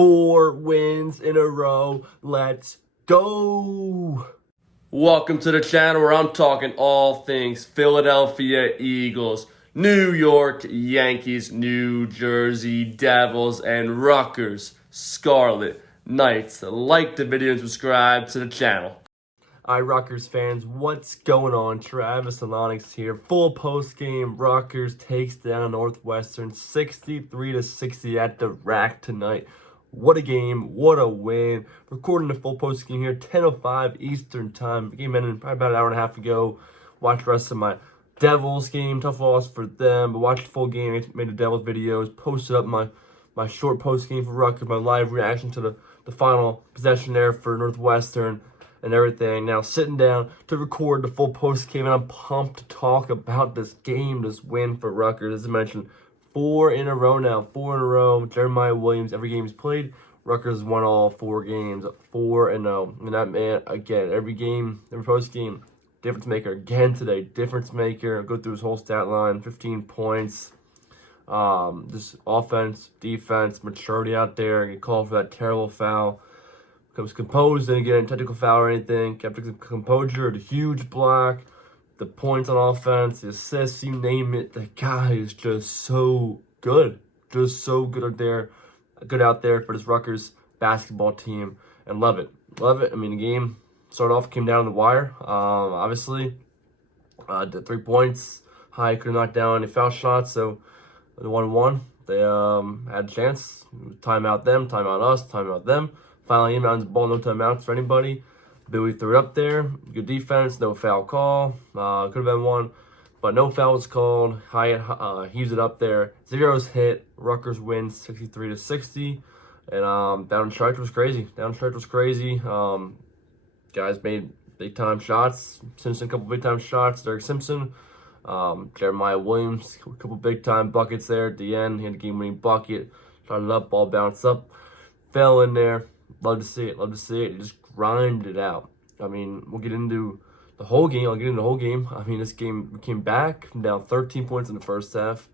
4 wins in a row. Let's go. Welcome to the channel where I'm talking all things Philadelphia Eagles, New York Yankees, New Jersey Devils, and Rutgers Scarlet Knights. Like the video and subscribe to the channel. Alright, Rutgers fans, what's going on? Travis and Onyx here. Full post game. Rutgers takes down Northwestern 63-60 at the rack tonight. What a game, what a win. Recording the full post game here, 10:05 Eastern time. The game ended probably about an hour and a half ago. Watched the rest of my Devils game, tough loss for them, but watched the full game, made the Devils videos, posted up my short post game for Rutgers, my live reaction to the final possession there for Northwestern and everything. Now sitting down to record the full post game, and I'm pumped to talk about this game, this win for Rutgers. As I mentioned, 4 in a row now, 4 in a row. Jeremiah Williams, every game he's played, Rutgers won all 4 games, 4-0. And that man, again, every game, every post game, difference maker again today, difference maker. I'll go through his whole stat line, 15 points. Just offense, defense, maturity out there. Get called for that terrible foul. Was composed, didn't get any technical foul or anything. Kept his composure, the huge block, the points on offense, the assists, you name it. The guy is just so good. Just so good out there. Good out there for this Rutgers basketball team. And love it. Love it. I mean, the game started off, came down to the wire. Obviously, the 3 points. High could knock down any foul shots, so the 1-1. They had a chance. Timeout them, timeout us, timeout them. Finally, inbounds the ball, no timeouts for anybody. Billy threw it up there. Good defense, no foul call. Could have been one, but no foul was called. Hyatt heaves it up there. Zeros hit. Rutgers wins 63-60. And down stretch was crazy. Down stretch was crazy. Guys made big time shots. Simpson, a couple big time shots. Derek Simpson. Jeremiah Williams, a couple big time buckets there at the end. He had a game winning bucket. Shot it up, ball bounced up. Fell in there. Love to see it. Love to see it. Just grind it out. I mean, we'll get into the whole game. I'll get into the whole game. I mean, this game, we came back from down 13 points in the first half,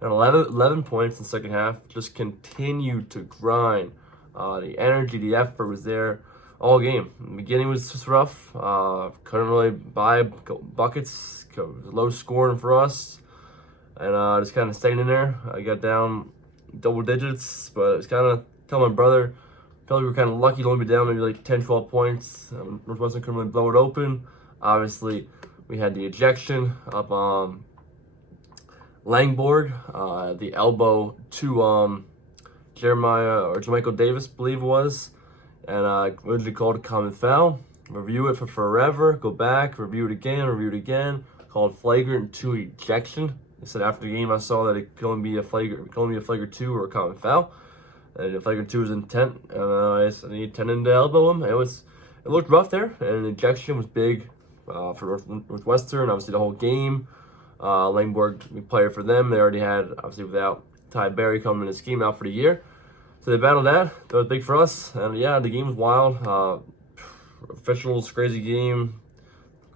and 11 points in the second half. Just continued to grind. The energy, the effort was there all game. The beginning was just rough. Couldn't really buy buckets. It was low scoring for us, and just kind of staying in there. I got down double digits, but it was kind of telling my brother, felt like we were kind of lucky to only be down maybe like 10, 12 points. Northwestern couldn't really blow it open. Obviously, we had the ejection of Langborg, the elbow to Jermichael Davis, I believe it was, and originally called a common foul. Review it for forever, go back, review it again, called flagrant 2 ejection. They said after the game I saw that it could only be a flagrant 2 or a common foul. And if flagrant 2 was intent, and I intended to elbow him. It looked rough there, and the ejection was big for Northwestern. Obviously, the whole game. Langborg, player for them. They already had, obviously, without Ty Berry coming in the scheme out for the year. So they battled that. That was big for us. And yeah, the game was wild. Officials, crazy game.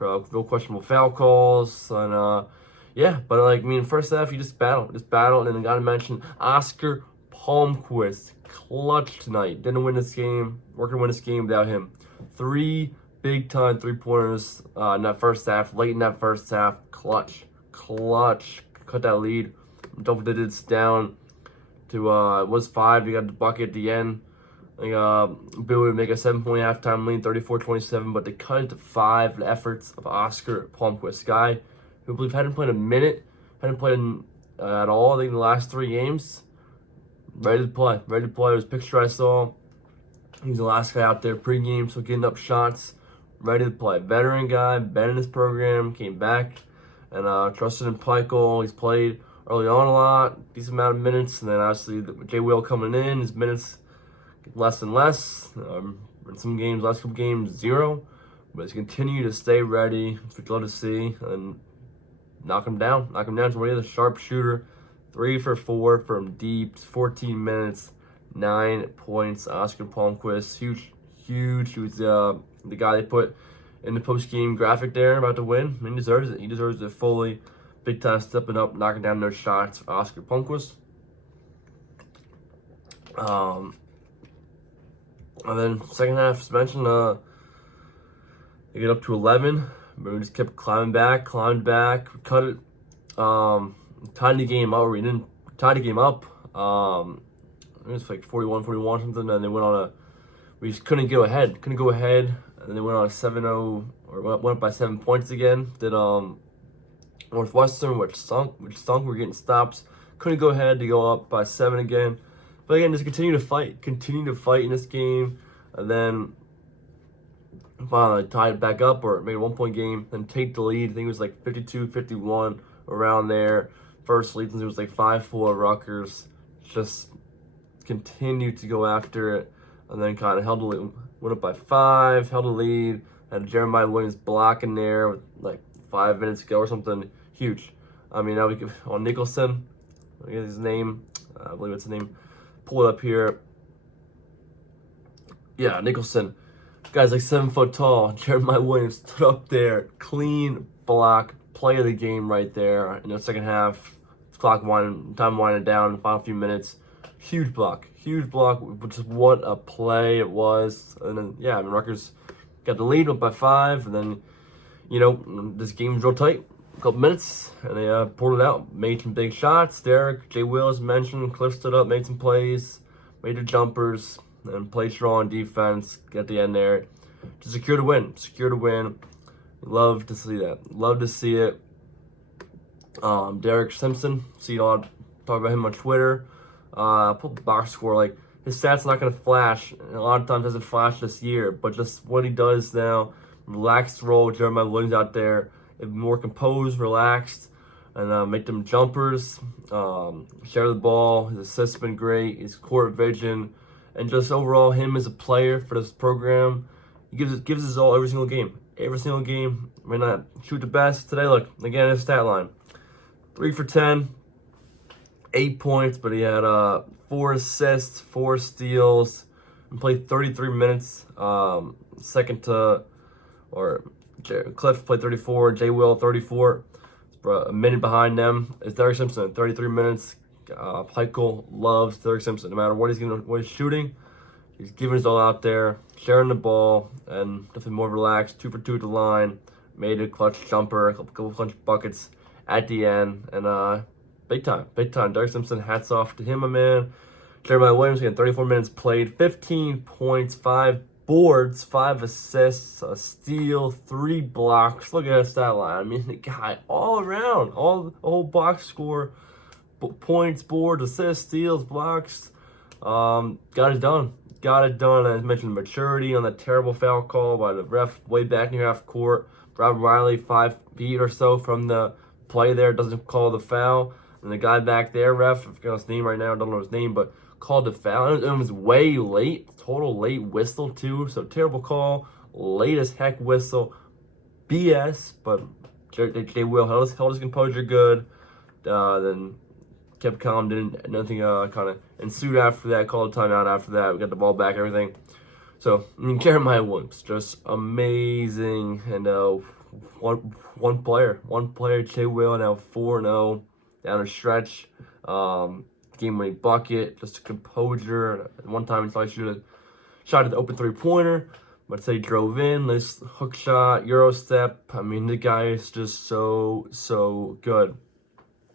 Real questionable foul calls. And yeah, but like, I mean, first half, you just battled. And I got to mention Oscar Palmquist, clutch tonight. Didn't win this game. We're going to win this game without him. 3 big-time three-pointers in that first half. Late in that first half. Clutch. Cut that lead. Double digits down to, it was 5. You got the bucket at the end. Bill would make a 7-point halftime lead, 34-27. But they cut it to 5. The efforts of Oscar Palmquist. Guy who I believe hadn't played a minute. Hadn't played at all, I think, in the last 3 games. Ready to play. It was a picture I saw. He was the last guy out there pregame, so getting up shots. Ready to play. Veteran guy, been in this program, came back, and trusted in Pikel. He's played early on a lot, decent amount of minutes, and then obviously Jay Will coming in, his minutes get less and less. In some games, last couple games, 0. But he's continued to stay ready. That's what you love to see, and knock him down. So what he is, a sharp shooter. 3 for 4 from deep, 14 minutes, 9 points. Oscar Palmquist, huge. He was the guy they put in the post-game graphic there, about to win. I mean, he deserves it. He deserves it fully. Big time stepping up, knocking down those shots. Oscar Palmquist. And then second half, as mentioned, they get up to 11, but we just kept climbed back, cut it, tied the game up. We didn't tie the game up. It was like 41-41 something, and they went on we just couldn't go ahead, and then they went on a 7-0, or went up by 7 points again. Did Northwestern, which stunk. We were getting stops, couldn't go ahead to go up by 7 again. But again, just continue to fight in this game, and then finally tie it back up or make a 1 point game, then take the lead. I think it was like 52-51 around there. First lead since it was like 5-4 Rutgers. Just continued to go after it, and then kind of held the lead, went up by 5, held the lead. Had Jeremiah Williams block in there with like 5 minutes to go or something. Huge. I mean, now we can on Nicholson. I get his name. I believe it's the name. Pull it up here. Yeah, Nicholson. Guy's like 7 foot tall. Jeremiah Williams stood up there. Clean block. Play of the game right there. In the second half, time winding down. Final few minutes. Huge block. Just what a play it was. And then, yeah, I mean, Rutgers got the lead, up by 5. And then, you know, this game was real tight. A couple minutes, and they pulled it out. Made some big shots. Derek, Jay Wills mentioned. Cliff stood up, made some plays, made their jumpers, and played strong defense at the end there to secure the win. Love to see that. Love to see it. Derek Simpson, see a lot, talk about him on Twitter. Put the box score, like his stats not gonna flash, and a lot of times doesn't flash this year, but just what he does now, relaxed role. Jeremiah Williams out there, more composed, relaxed, and make them jumpers. Share the ball. His assist's been great. His court vision, and just overall him as a player for this program, he gives his all every single game. May not shoot the best today. Look again, his stat line: 3 for 10, 8 points, but he had 4 assists, 4 steals, and played 33 minutes. Cliff played 34, Jay Will 34. A minute behind them is Derek Simpson, 33 minutes. Heichel loves Derek Simpson. No matter what he's shooting, he's giving his all out there, sharing the ball, and definitely more relaxed. 2 for 2 at the line, made a clutch jumper, a couple clutch buckets at the end, and big time. Derek Simpson, hats off to him, my man. Jeremiah Williams getting 34 minutes played, 15 points, 5 boards, 5 assists, a steal, 3 blocks. Look at that stat line. I mean, the guy all around, the whole box score, points, boards, assists, steals, blocks. Got it done. As mentioned, maturity on that terrible foul call by the ref way back near half court. Rob Riley, 5 feet or so from the play there, doesn't call the foul. And the guy back there, ref, I forgot his name right now, I don't know his name, but called the foul. It was way late, total late whistle too. So terrible call, late as heck whistle, BS. But Jay Will held his composure good. Then kept calm, nothing kind of ensued after that. Called a timeout after that. We got the ball back, everything. So I mean, Jeremiah Williams, just amazing. And one player, Jay Will, now 4-0 down a stretch. Game-winning bucket, just a composure. One time he thought he should have shot at the open 3-pointer, but say drove in, nice hook shot, Euro step. I mean, the guy is just so good.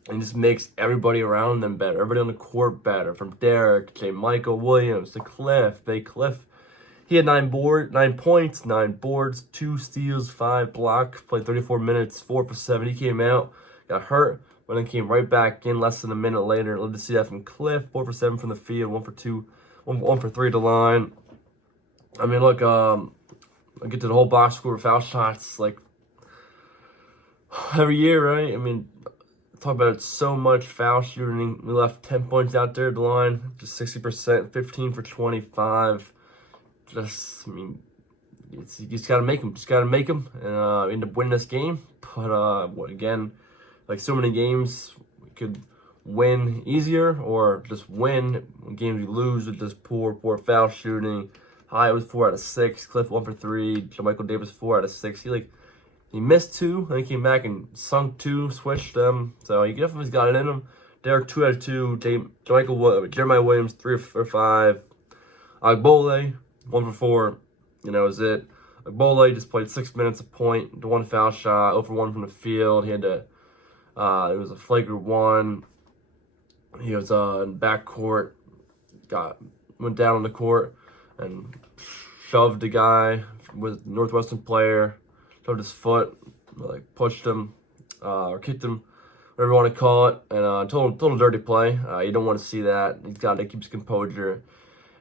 And just makes everybody around them better, everybody on the court better, from Derek, J. Michael Williams, to Cliff. He had 9 points, 9 boards, 2 steals, 5 blocks, played 34 minutes, 4 for 7. He came out, got hurt, but then came right back in less than a minute later. Love to see that from Cliff. 4 for 7 from the field, 1 for 2, 1 for 3 to the line. I mean, look, I'll get to the whole box score, foul shots, like every year, right? I mean, talk about it so much, foul shooting. We left 10 points out there at the line, just 60%, 15 for 25. Just, I mean, you just gotta make them, and end up winning this game. But again, like so many games, we could win easier or just win. Games we lose with just poor foul shooting. Hyatt was 4 out of 6. Cliff 1 for 3. Michael Davis 4 out of 6. He missed 2, then he came back and sunk 2, switched them. So he definitely got it in him. Derek 2 out of 2. Jeremiah Williams 3 for 5. Agbole 1 for 4, is it. Bole just played 6 minutes, a point, the 1 foul shot, 0 for 1 from the field. He had to, it was a flagrant 1. He was in backcourt, went down on the court and shoved the guy with Northwestern player, shoved his foot, pushed him or kicked him, whatever you want to call it, and total dirty play. You don't want to see that. He's got to keep his composure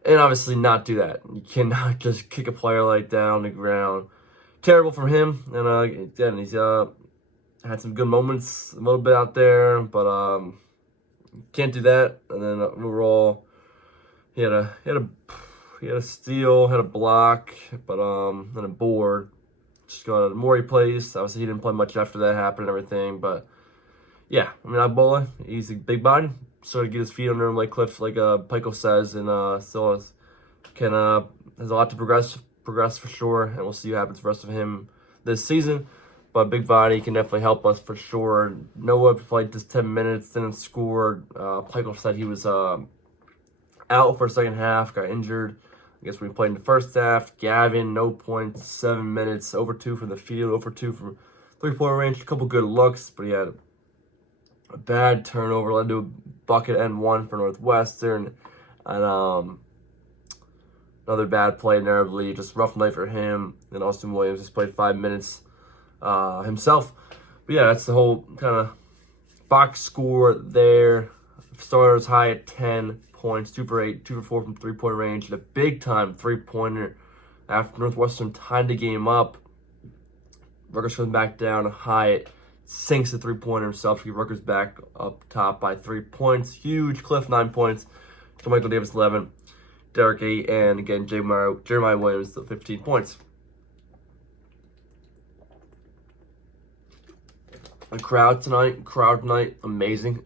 and obviously not do that. You cannot just kick a player like that on the ground. Terrible for him, and again, he's had some good moments a little bit out there, but can't do that. And then overall, he had a steal, had a block, but and a board. Just got more he plays. Obviously, he didn't play much after that happened and everything, but yeah, Bole, he's a big body. Sort of get his feet under him like Pico says, and still has a lot to progress for sure, and we'll see what happens for the rest of him this season. But big body can definitely help us for sure. Noah played just 10 minutes, didn't score. Pico said he was out for the second half, got injured. I guess when he played in the first half. Gavin, no points, 7 minutes, over 2 from the field, over 2 from 3-point range. A couple good looks, but he had a bad turnover, led to a bucket and 1 for Northwestern. And another bad play narratively, just rough night for him. And Austin Williams just played 5 minutes himself. But yeah, that's the whole kind of box score there. Starters high at 10 points, 2 for 8, 2 for 4 from 3-point range, and a big time 3-pointer after Northwestern tied the game up. Rutgers comes back down. Hyatt sinks the 3-pointer himself. He Rutgers back up top by 3 points. Huge. Cliff 9 points. Michael Davis 11. Derek 8, and again Jeremiah Williams 15 points. The crowd night, amazing.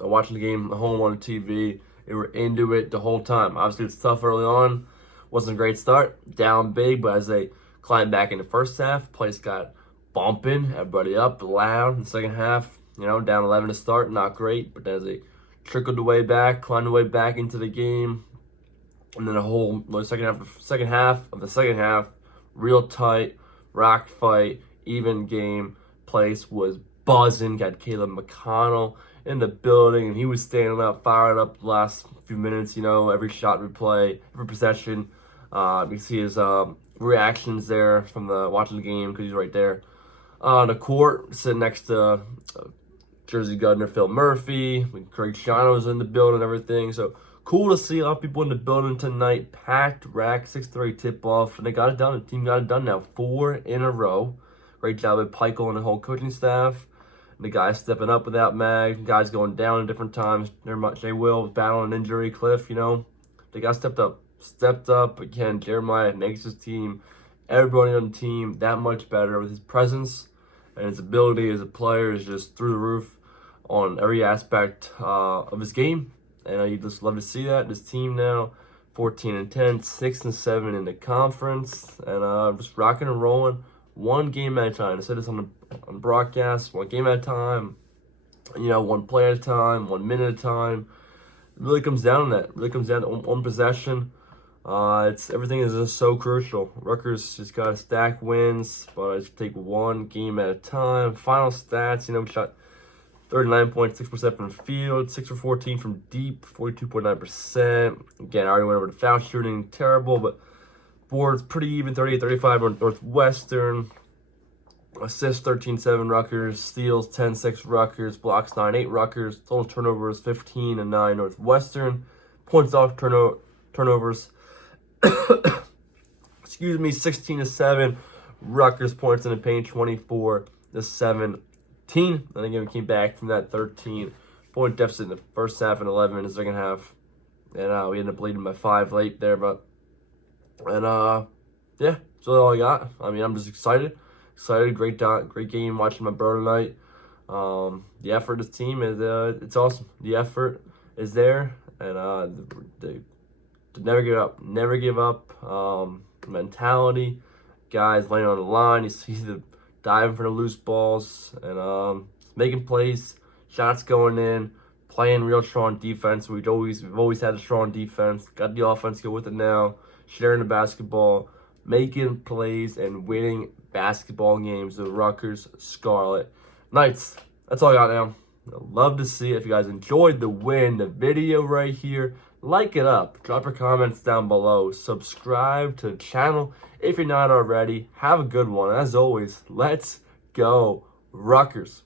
Watching the game at home on TV, they were into it the whole time. Obviously, it's tough early on. Wasn't a great start, down big, but as they climbed back in the first half, place got bumping, everybody up loud. In the second half, down 11 to start, not great, but as they trickled the way back, climbed the way back into the game, and then second half of the second half, real tight, rock fight, even game. Place was buzzing. Got Caleb McConnell in the building, and he was standing up, fired up the last few minutes. Every shot we play, every possession. You can see his reactions there from watching the game because he's right there on the court, sitting next to Jersey Gardner, Phil Murphy. Craig Shano was in the building and everything. So cool to see a lot of people in the building tonight. Packed rack, 6:30 tip off, and they got it done. The team got it done now, 4 in a row. Great job at Pico and the whole coaching staff. The guys stepping up without Mag. Guys going down at different times. Jay Will was battling injury. Cliff, the guys stepped up. Again, Jeremiah makes his team, everybody on the team, that much better with his presence and his ability as a player is just through the roof on every aspect of his game. And you just love to see that. This team now, 14-10, 6-7 in the conference, and just rocking and rolling. One game at a time. I said this on broadcast. One game at a time. One play at a time. 1 minute at a time. It really comes down to that. It really comes down to one possession. Everything is just so crucial. Rutgers just got to stack wins, but I just take one game at a time. Final stats. We shot 39.6% from the field, 6 for 14 from deep, 42.9%. Again, I already went over the foul shooting. Terrible, but boards pretty even, 38-35 on Northwestern. Assists 13-7 Rutgers. Steals 10-6 Rutgers. Blocks 9-8 Rutgers. Total turnovers 15-9 Northwestern. Points off turnovers. Excuse me, 16-7 Rutgers. Points in the paint 24-17. And again, we came back from that 13-point deficit in the first half and 11 in the second half. And we ended up leading by 5 late there, but. And yeah, that's really all I got. I'm just excited. Great game watching my bro tonight. The effort of this team is it's awesome. The effort is there, and they never give up. Mentality, guys laying on the line. You see the diving for the loose balls and making plays, shots going in, playing real strong defense. We've always had a strong defense. Got the offense, go with it now. Sharing the basketball, making plays, and winning basketball games. The Rutgers Scarlet Knights. That's all I got now. I'd love to see it. If you guys enjoyed the video right here, like it up. Drop your comments down below. Subscribe to the channel if you're not already. Have a good one. As always, let's go Rutgers.